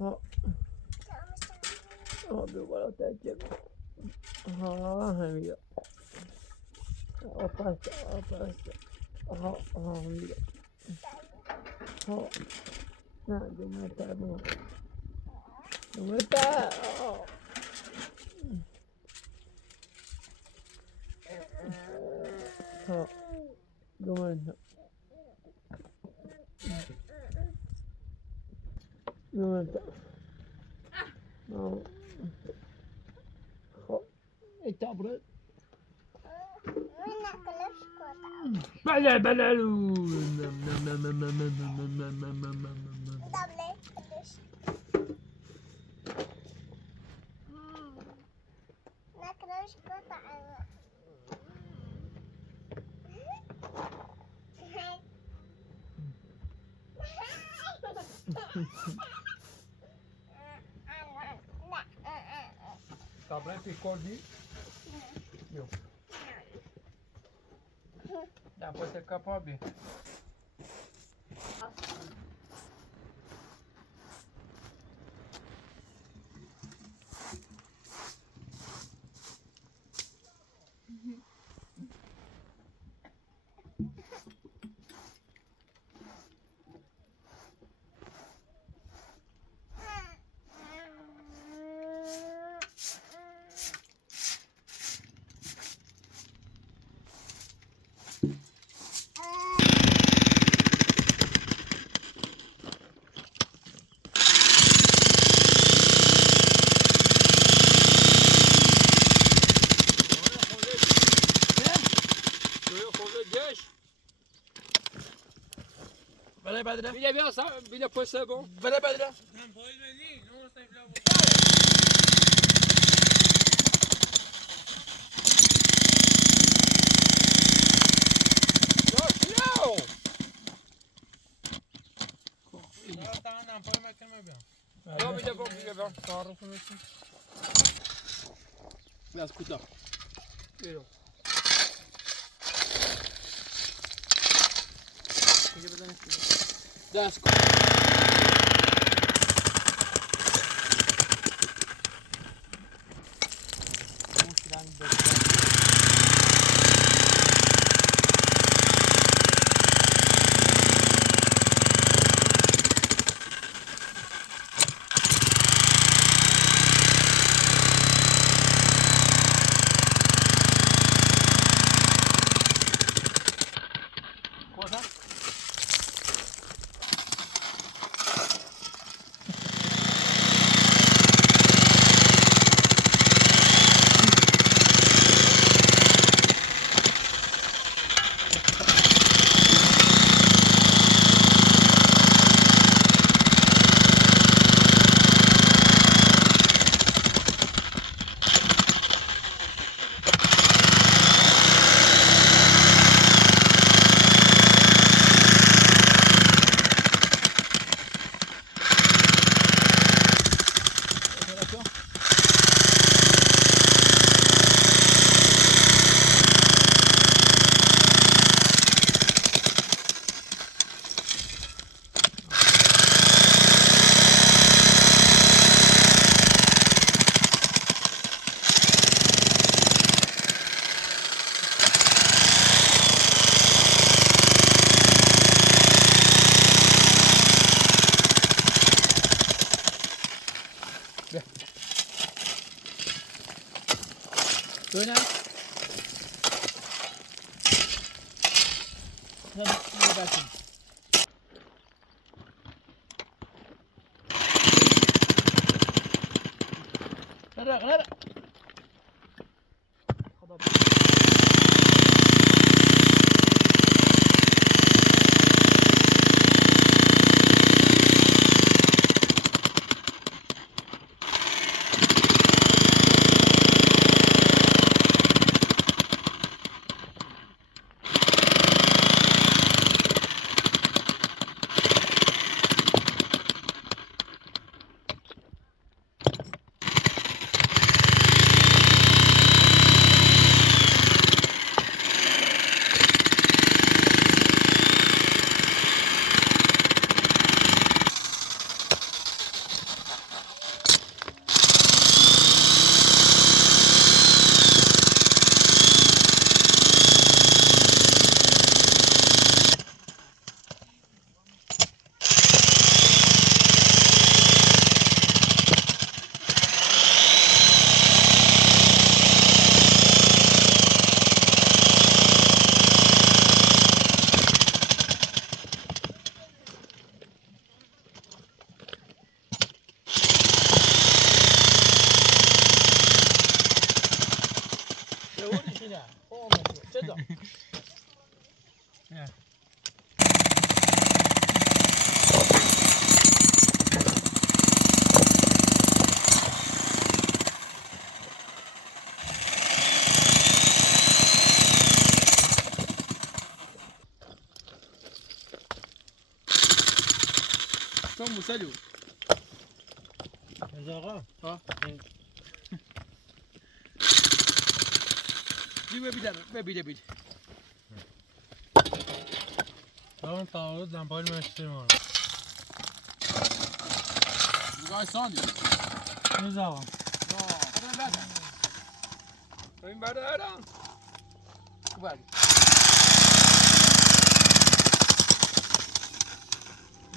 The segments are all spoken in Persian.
ها بیا بالا تکیه ها همینجا آپسته ها همینجا ها نه دومتر ها دومتر خب اتابرد بله Tablet piccoli? Io. Da, puoi essere capabile. Badra. Il est bien ça, il a posé bon. Badra. Non, il est bon, il est bon. Là, écoute là. Il est là. That's cool. Döner. Hadi versin. Nara. Tom Musalho. Mas agora? Ha. ببینید. اون تعارض دنبال مشتی ما نگاه ساندی. میزاوام این برادرم. خوبه.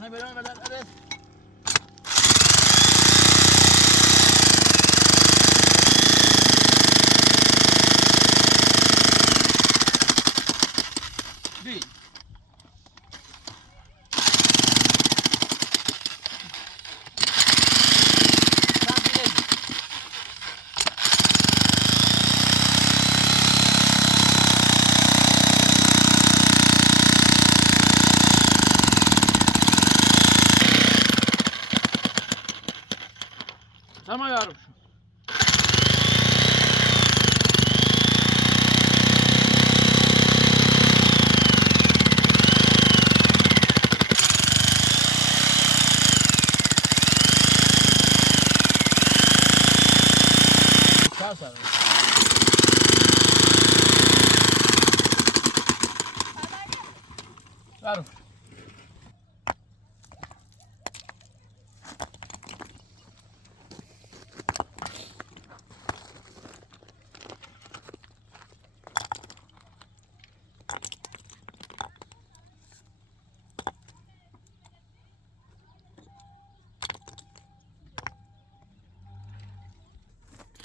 نه برادر. بی. Sama yarım şu. Sağ sağ. Yarım.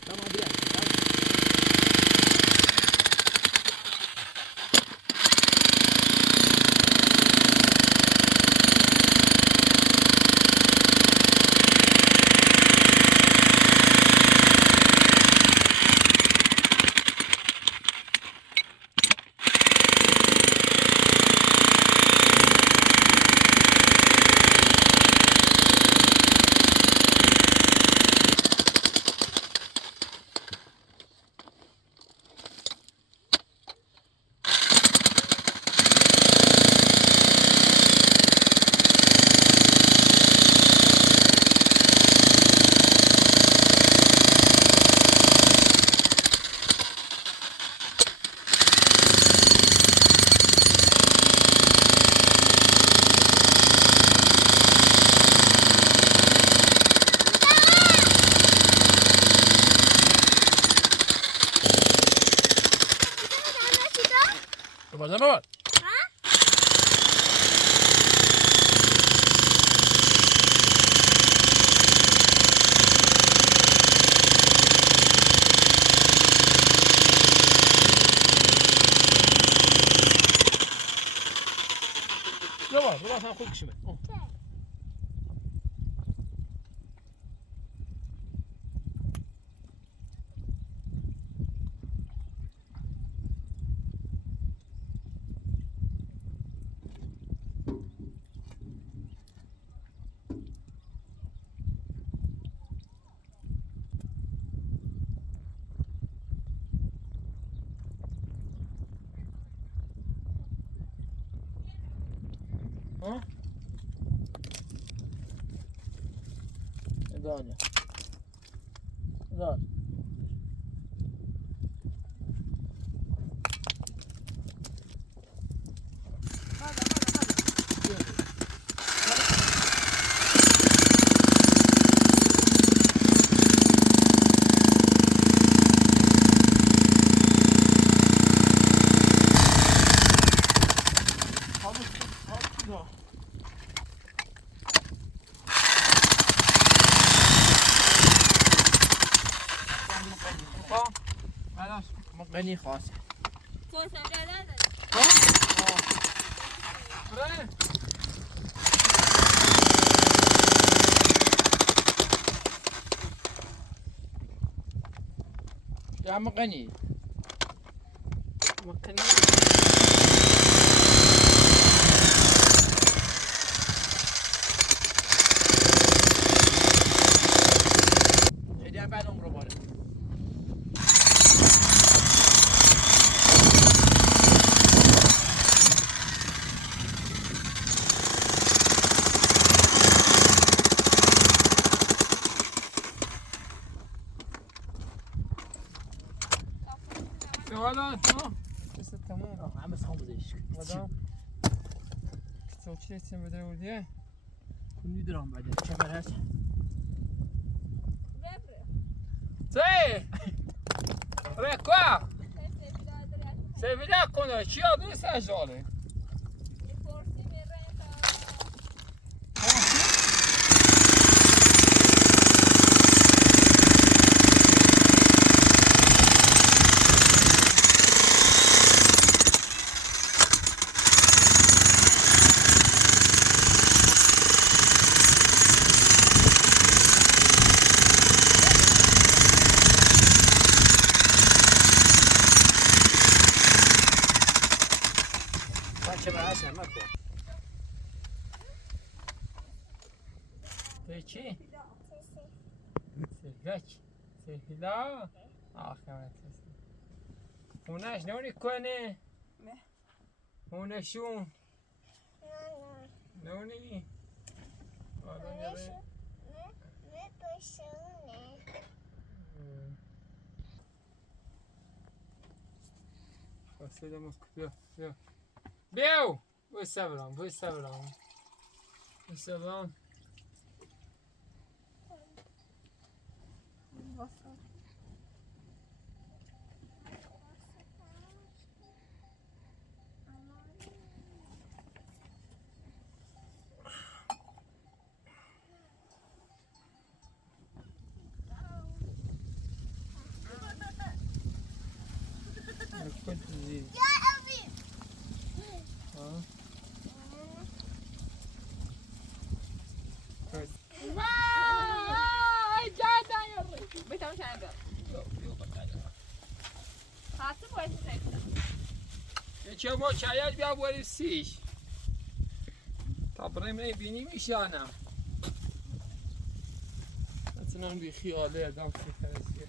Tamam hadi gel. Bazen mi var? Ne var? Ne var? Sen koy kişime. Ha? Dale. Dale. غني خاص يا عم غني مكني يا بعد عمره بارد Soğuk etsin bedel oldu ya. میدونم بعد چقدر هست Sì! Re qua! Se vi dà con il cio dove sta sole? چقدر هست هم نکن Sì. Sehilak. Sehila. Ahiret. Hunaş ne onu kone? Ne? Hunaşun. Ne onu? Selam bia. Bia. Biu! Voi sabrão, voi sabrão. Voi sabrão. Quanto dias? Vai! Betul macam mana? Hati boleh saya. چه ما شاید بیا بریسیش تا بریم بینیم ایشانم مثلا بی خیاله ادام سفرسی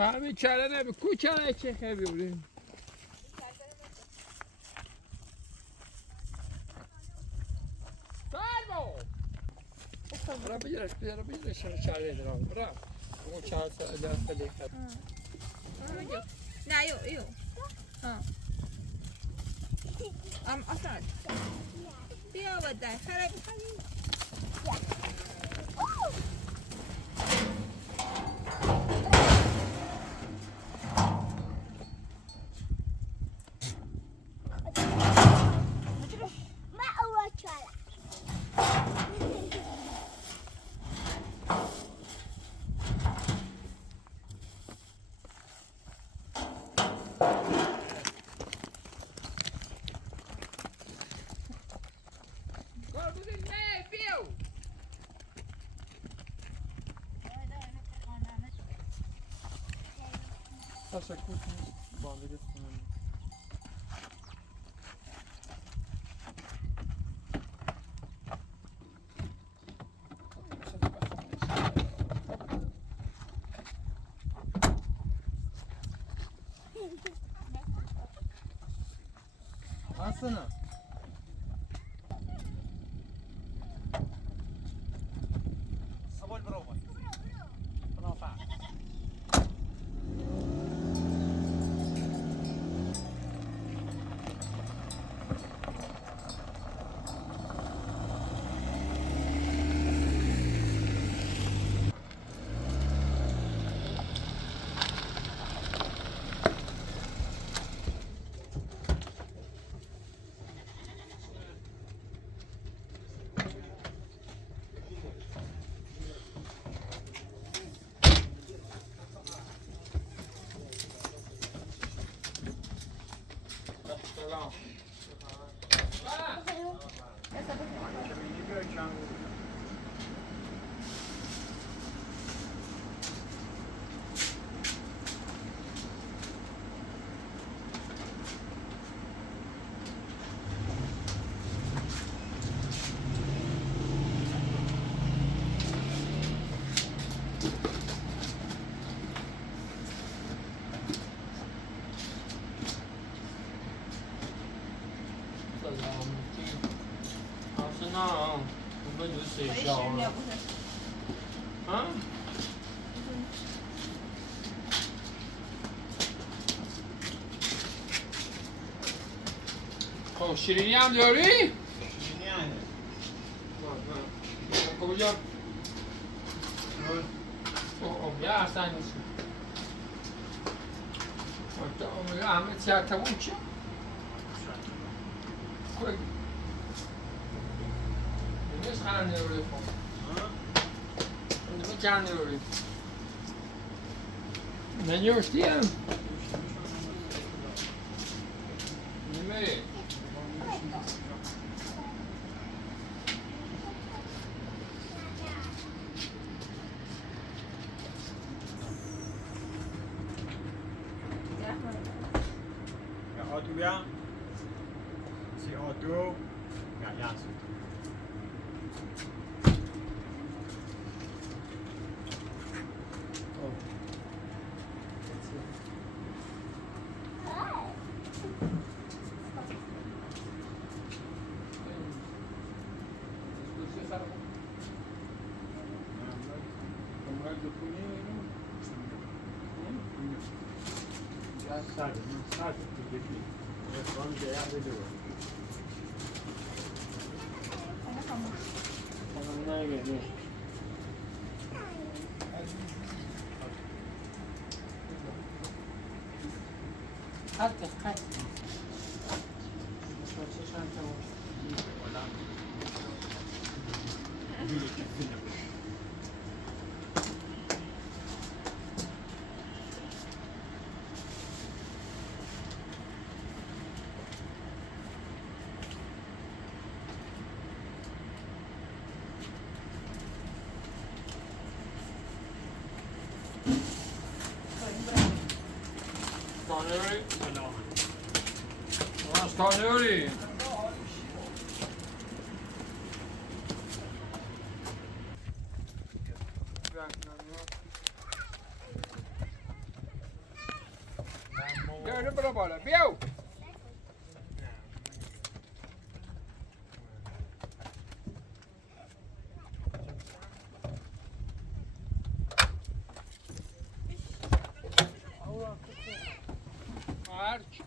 همین چره نبی کو چره چه خیلی بودیم سالمو برا بگیرش چره دارم برا اون چره دست لیکت Nah, yuk, yuk. Asal. Dia badai. Harap kali. تشکر با امید کنم هستنا اول برافو برافو سلام 那我们就睡觉了。啊？خب شیرینی هم داری؟ شیرینی هم کجا؟ یا اصلا نیست. همه تیاتمون چه؟ کوی. نیست خانه نیروی خون. نیروی چند نیروی. ننیوشتی هم. نیمه. A2 si A2 nggak langsung. Sabe, vamos ganhar a vida. حتى استانیوری بیا بالا بیاو مارچ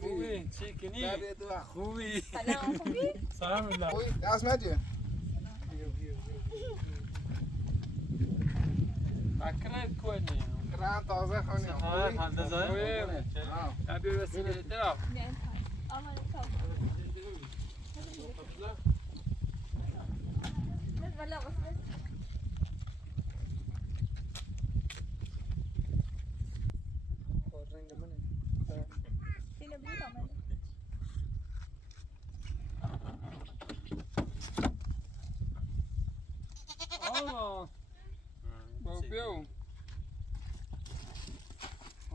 خوبی چیکنی خوبی سلام خوبی؟ سلام الله دست مدی فکرت کنی کرم تازه خونی ها هندزه تبی وسیله درا نه آماده تا نه ولی واسه رنگ منه اینو بگید آماده آه با بیاو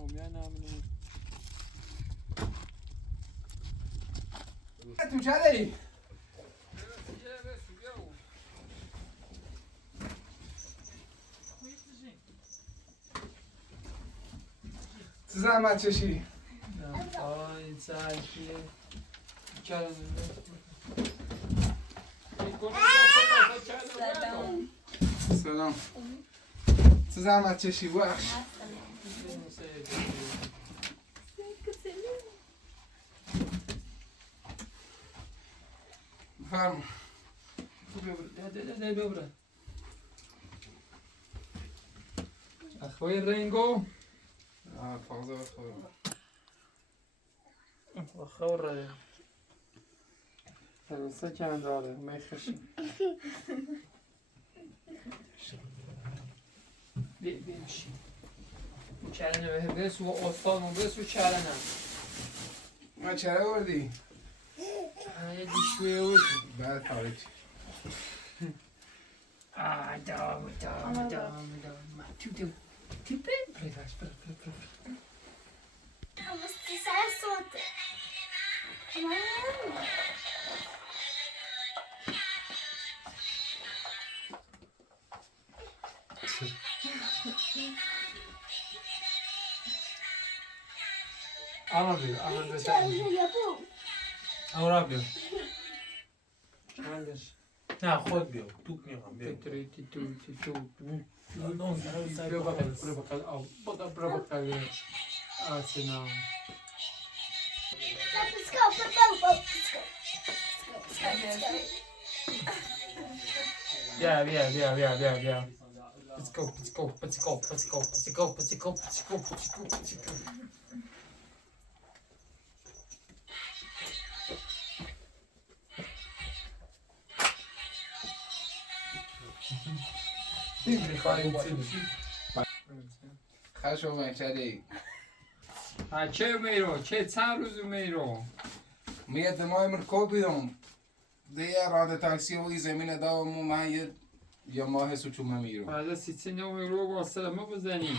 بیا نامنی تو چه داری؟ زحمت چشی آی سعیه سلام سلام زحمت چشی بخش فرم ببره اخوی رنگو تازه بخورم خوره هرسه چند داره میخشی بیمشی چرنه به بس و اصفان بس و چرنه ما چرا بردی؟ یه دیشوی اوش بعد خارج دام تو بین پریفرش Måste säga så att... آورا بیا نه خود بیا توپ میخوام بیا بیا Let's go. خشو مچری چه میرو چه چند روز میرو میاد دمای مرکوب بیدم دیگه راده تاکسی و زمین داومو من یه ماه سوچو میرو بعد از 33 رو با سلامه بزنیم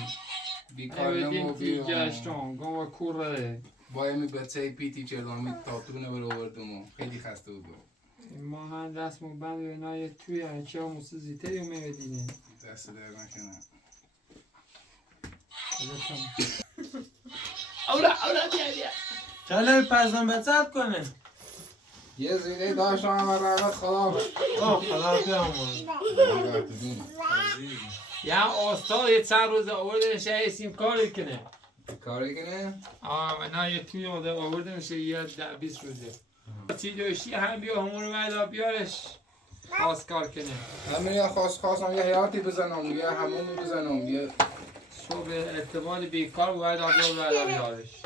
بیکار نمو دیگه بیرم گشتم گم و کوره با می بچه پیتی چلامی تاتونه برو بردمو خیلی خسته بودم ما هم دستمو بند و اینا توی هرچه هم موسیقی زیتری رو میبینیم دست در نکنه اورا بیا چله پزن بچت کنه یه زیده داشتم و رحمت خدا خدا بیامون یا استاد یه چند روز آورده شه سیم کاری کنه کاری کنه؟ نه یه توی آورده میشه یه 10-20 روزه چی دوشی هم بیا همون رو بعد بیارش خواست کار کنه همین یه خواستم یه حیاتی بزنم یه همون بزنم یه صبح ارتباط بیکار باید بیارش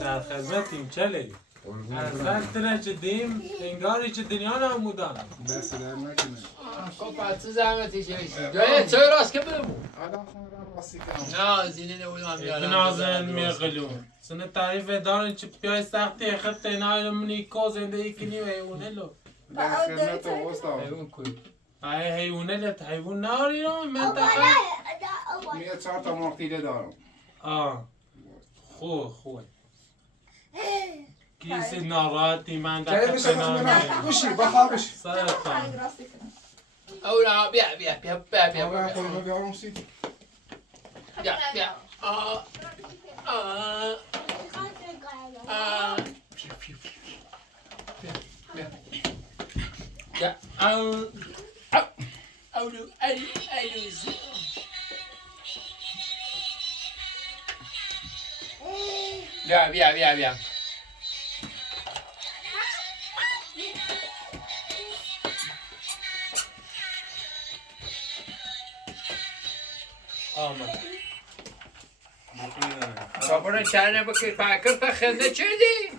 در خدمتیم چله از وقت درچه دیم انگاری چه دنیا نمودن دست در نکنه خب پس زحمتی چه ایسی جایی چه راست که بمون آدم خواهر راستی کنم نه زینه نبودم بیارم نازن میقلون سنه تعریف دارن چه پیای سختی خط اینای منی کو زندگی کنی و حیوانه لو در خدمت استاد حیوان کوی حیوانه لت حیوان ناری رو منطقه میگه 4 تا مرغ دارم خوب کیسی ناراحتی من جایی در بشه خط بخونم گوشی بخوابش سرطان اورا بیا آقا خودمو بیارم سی بیا Ja, بیا آمد صابون چرنه بکی فکر تا خنده چه دی؟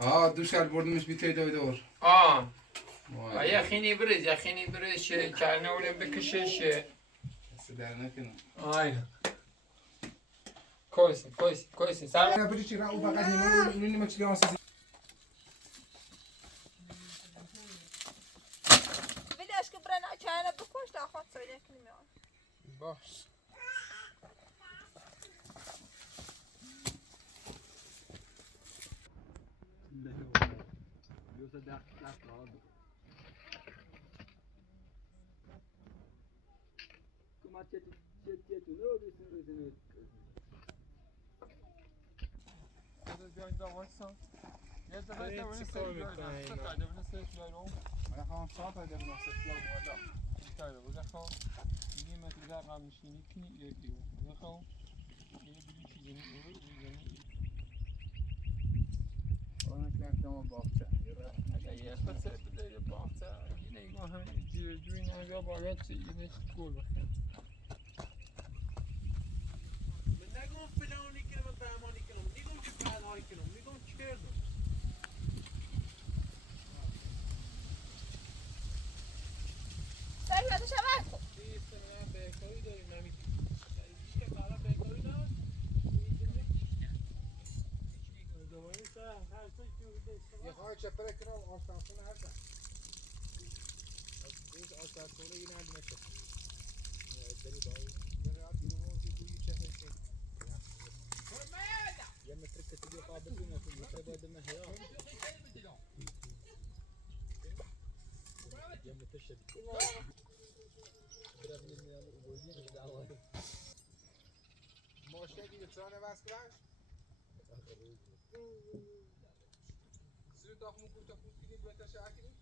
ها دوشل بردمش بیتای دور یخینی بریز چرنه اولم بکشش دست در نکنم آینه کویسی سلام بری چی را او فقط نیمه چی آسیزی بداش که برن چانه بکش تا خود سویده کنیم باش من خواهم صاف هده بناسه فیال والا اون کنم تمام باقچه نگم فلانی کنم و بهمانی کنم نگم که فعلهایی کنم نگم چی کردم سعی باید شود کن دیست من بهکاری داریم نمیدیم دیگه برای بهکاری دار دوباره سر هر سای که بوده یه خواهی چپره کنم آستانسونه هستن این آستانسونه یه نردی نشه داری باید برای بیرون موزی دوی چهره کن یه متر کسی بیا قابل بینه تو متر باید مهیا یه متر شدید برم نمیدن اوگوزی رو دعوه ماشین دیگه ترانه بس کنش سری تاخمون کنید بهتر شاکرین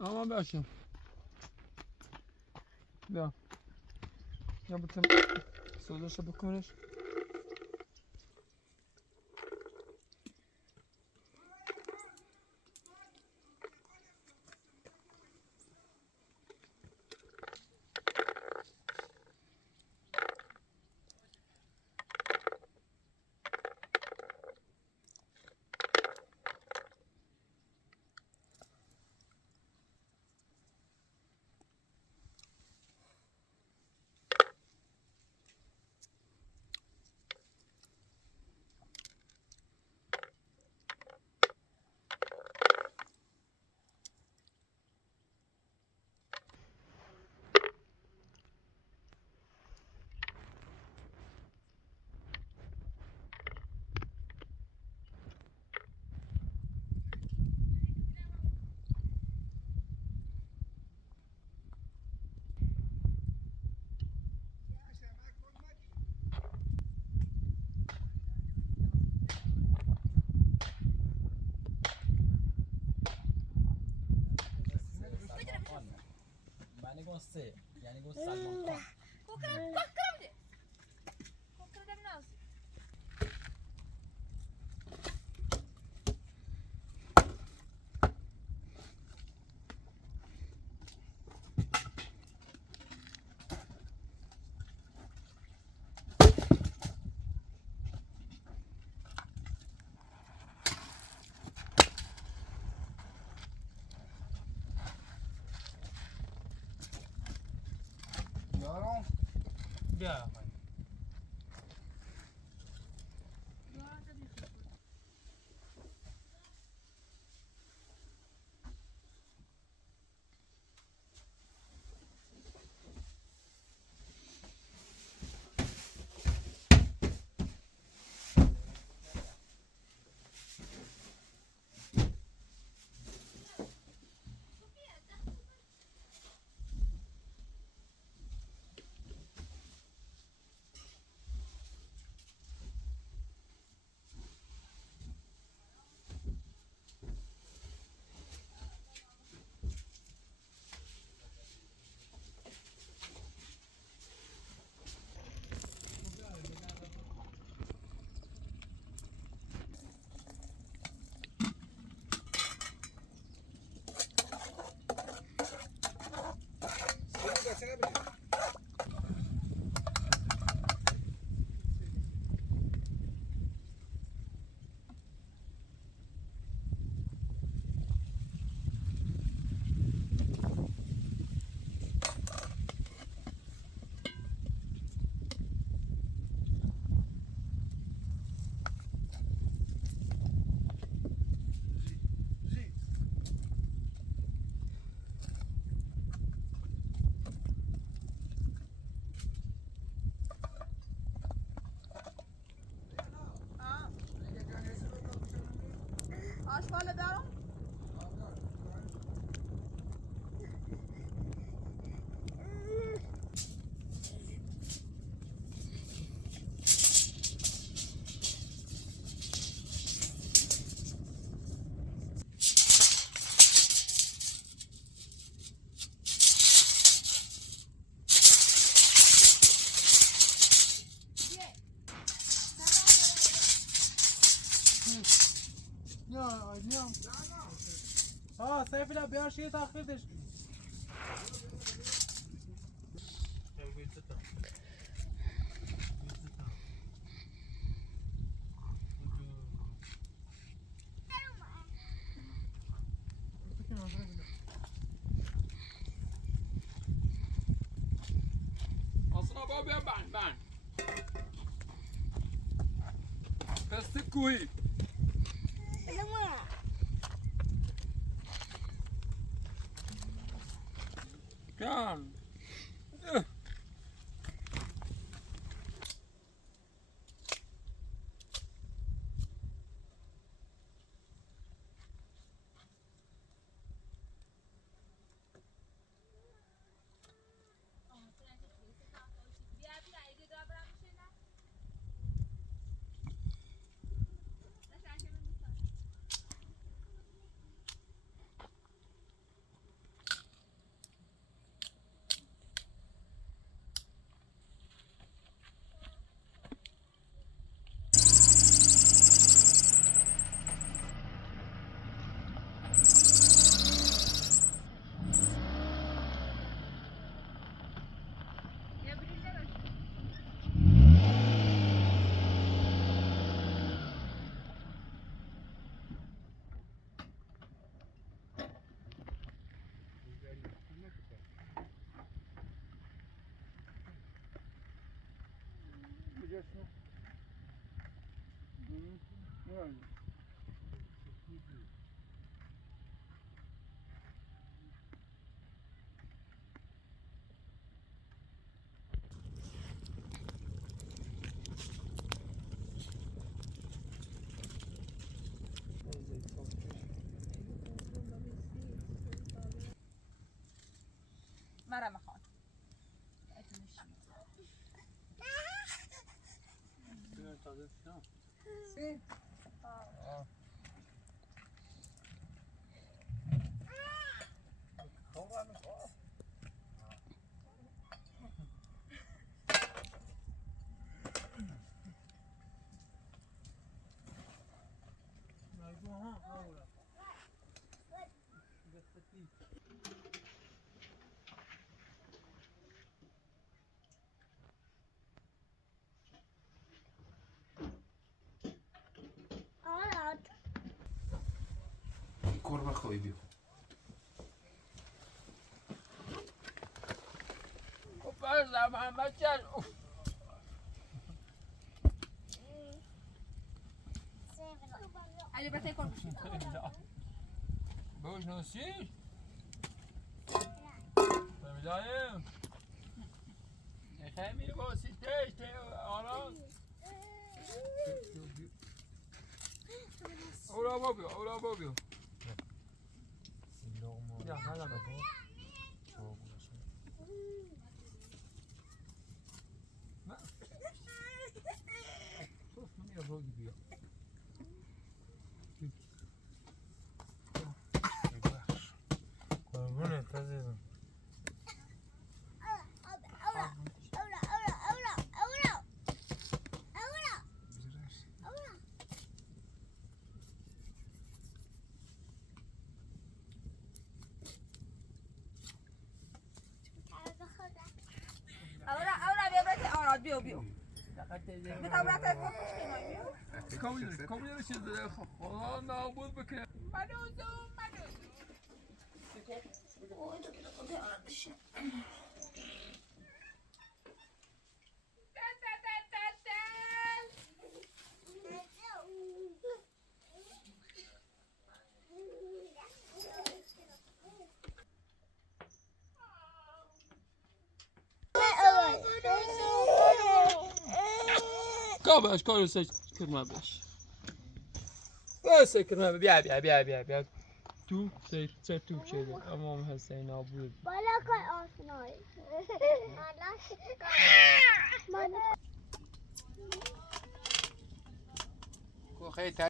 Ama bakayım. Ya. Ya bu tam sözleşe bakıyoruz. یعنی گفت سلمان خان کوکرم ده کوکرم ناز یارم بیا نه ها سیفیلا بیار شیه تخفیفش Aslına babaya ben. Fıstık kuyu. Kan. مرا مخوان کربه خوی بیو Farza Muhammed gel. علی بته کن بشناسی؟ ببینیم. خیلی واسطه آرام. اورا بابیو. یا حالا بابا. Çok mu gidiyor? Bu ne tazıyım اورا بیا برات آراد بیو بتا برات Kabul edin Allah nabud bıkın. Manuzum. Kabaş koyursa kırma beş. Koyursa kırma bia. Tu se tu şeyde ama Hüseyin abi. بالا کن آسنایی کوخه تا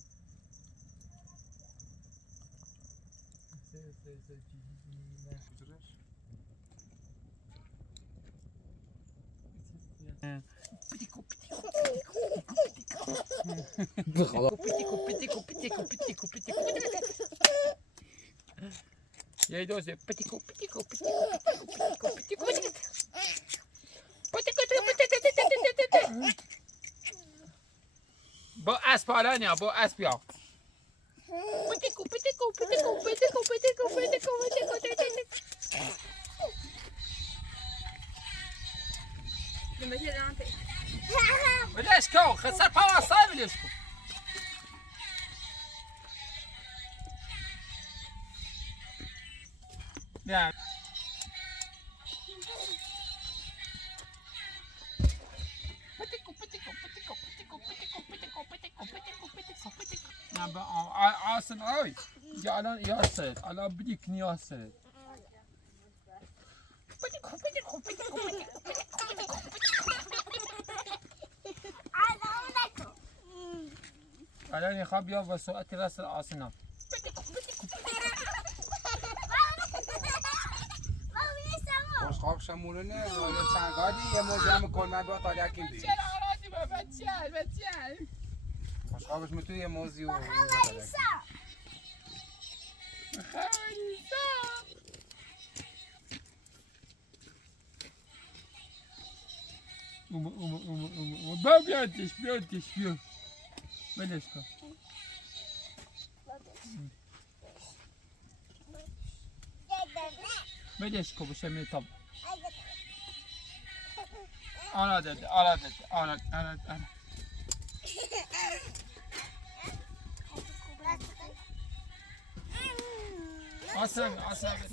یه دوزه پتیکو با اسب حالا با اسب بیا ولش کن خسر پاوستای ولش کن بیا نه با آسن اوی یا الان یاسر الان بدیک نیاسر الان يخاف يوفى سوقت راس العاصنة خوشخواب شمولونه ولی چنگادی یه موزی هم کلمه با تاریکیم دید بچه خوشخوابش میتونی یه موزی و با بیادش بیا بلش کن بلش کن بشه میتاب آنا داده آنا آسان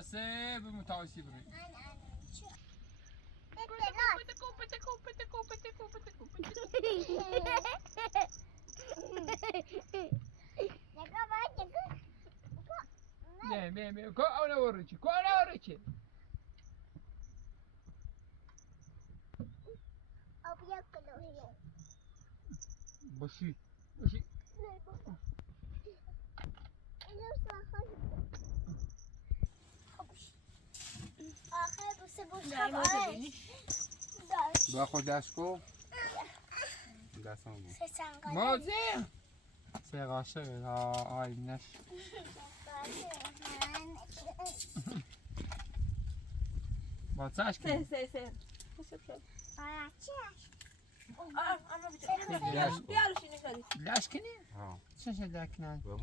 بس بمتعايشي بري بيه كو انا اوريكي بشي با خود دست کو دستم بود موزي سيغاشر هاي نش باتساش كده سه لاش كني ها شو داكنا و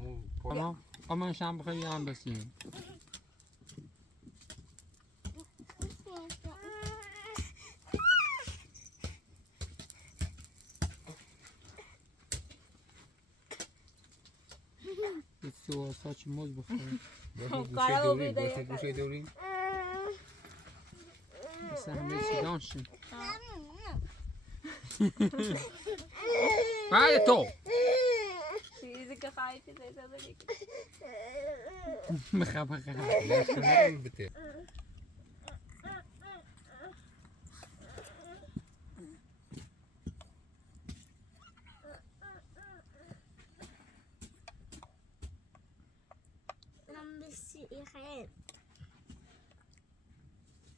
مو اما شام بخير عم بسين سو ساچ موز بخير گوشه دوری بس همه چی دانشیم بعد تو چیزی که خواهی چیزی بگی بخبر لاش کنه بته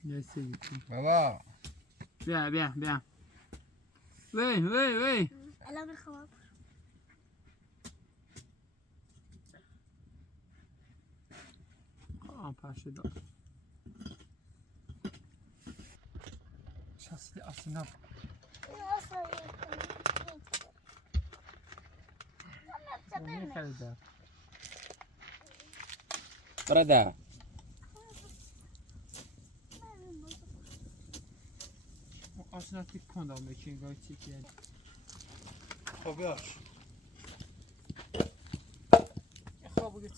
يا سيدي بابا بيع وي الان الخواب پاشه دار شخصی اصلا خریده برادر اصلا فکر کندم به که انگار چی که خب یاش خواب بگید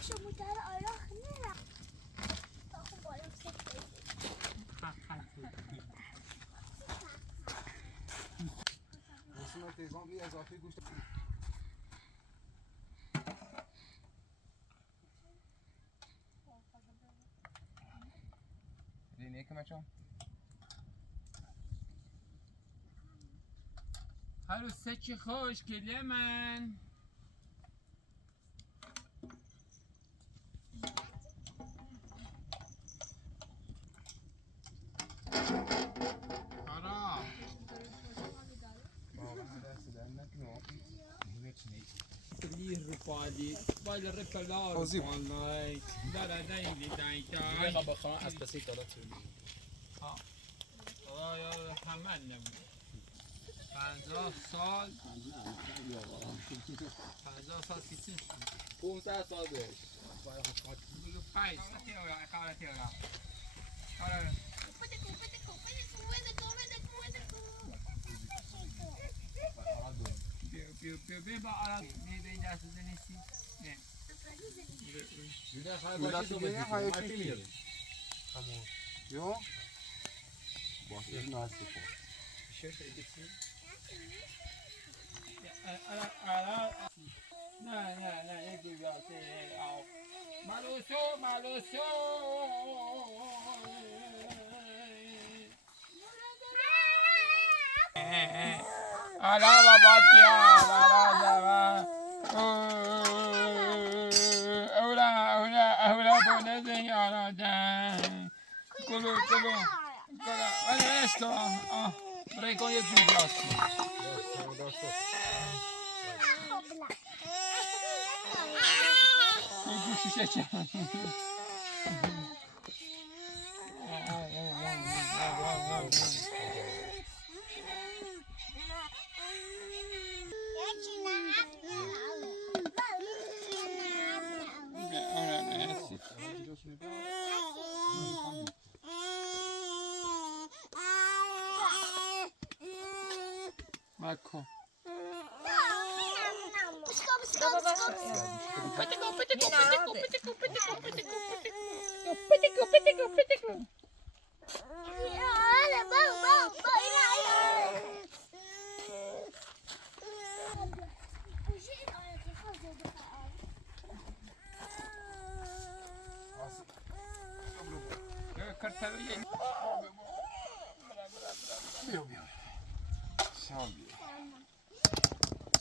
شما در آراه نه خب بالا سفید اینا تیزان اضافی گوشت دینه که مچم هر سچی خوش گله من آرا Lir rupali, vale repelar rupali, dara dayli dayta. Jag bara kan espacito då tror Ja, jag hamnar nu. 50 سال 50 سال کسی 500 سال بهش دیگه 5 تیورا کار تیورا آره بیا با آره می دست زنیسی نه Julia har ju Jo. Boş ver nasıl bu? نه این دیگه آو مالوسو آلا بابا تیا اولا بونه زنی آلا جن کلو آره اشکا برای کن یه توی جاستی این گوشی شکر Marco.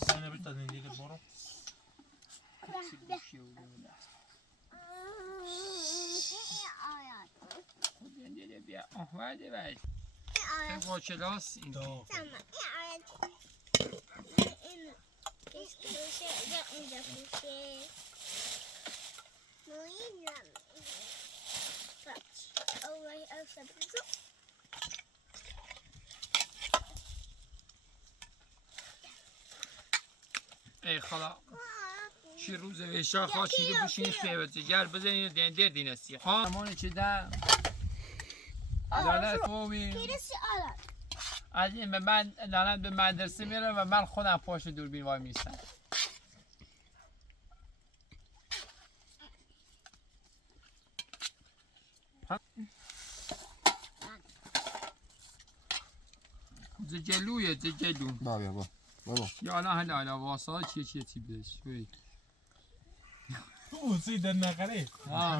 Sen är väl den lilla bara. با کلاس این ای خلا چی روز ویشا خواه چیلی بشین خیبتی گر بزنین دنده دینستی همونه چه ده لعنت خوبی از این به من لعنت به مدرسه میره و من خودم پاش دوربین وای میستم زجلویه زجلو بابا یا الان هلا واسه چیه چی بهش اوزی در نقره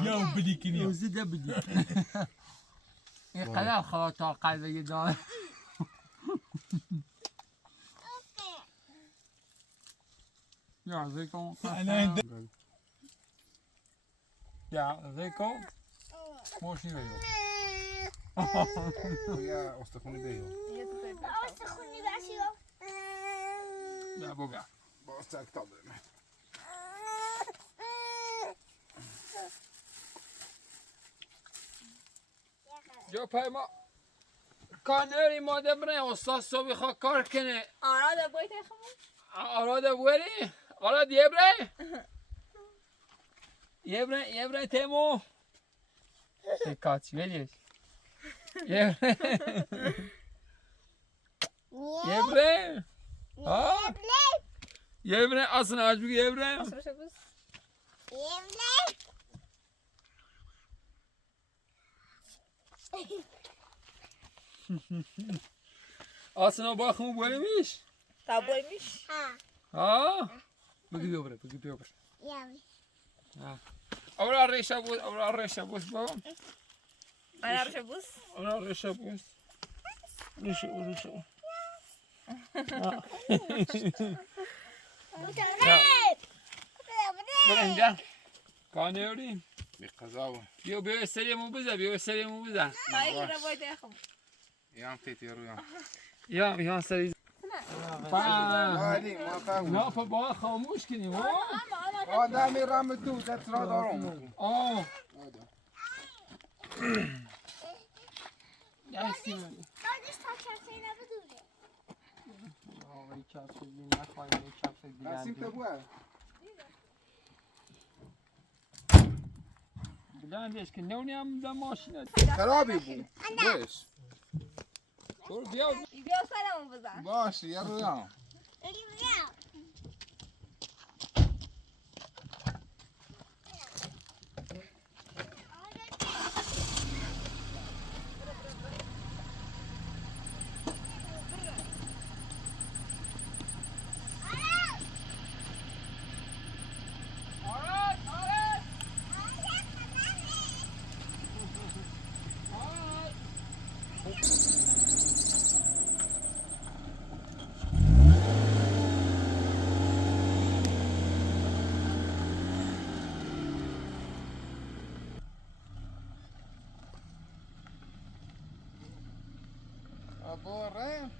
یا بدی کنی اوزی ده بدی این قدر خلا طاقت بگه داره یا زیکن یا زیکن موشی بیو یا استخونی بیو یا بگه با سکتا برمه جو پای ما کانری ماده برای استاد صبحی خواه کار کنه آراده باید خمون آراده بوری آراده یه برای تیمو کاچی ولیش یه برای یه برای اصلا از بگی یه برای اصلا با خمو بوری میش تا برمیش ها بگی بیا بره بگی بیا بره اورا ریشه بود اورا ریشه بود بابا من روش بوس اورا ریشه بود ریشه برو اینجا کانیوری بی قضاوه بیا سریمو بزن تایی که رو باید اخم یام تیتی رو یا سری عادی ما فهم نه با خاموش کنیم ها آدمی رام تو دست را دارم آه دستی من دادش تا کسی نبودونه آقای کف دیگه نخواهیم یک کف دیگه قسیم تو بوه بلندش که نونی هم در ماشینه خرابی بود بش برو بیا بیا سرمون بزن باشه یه رو یام Abore.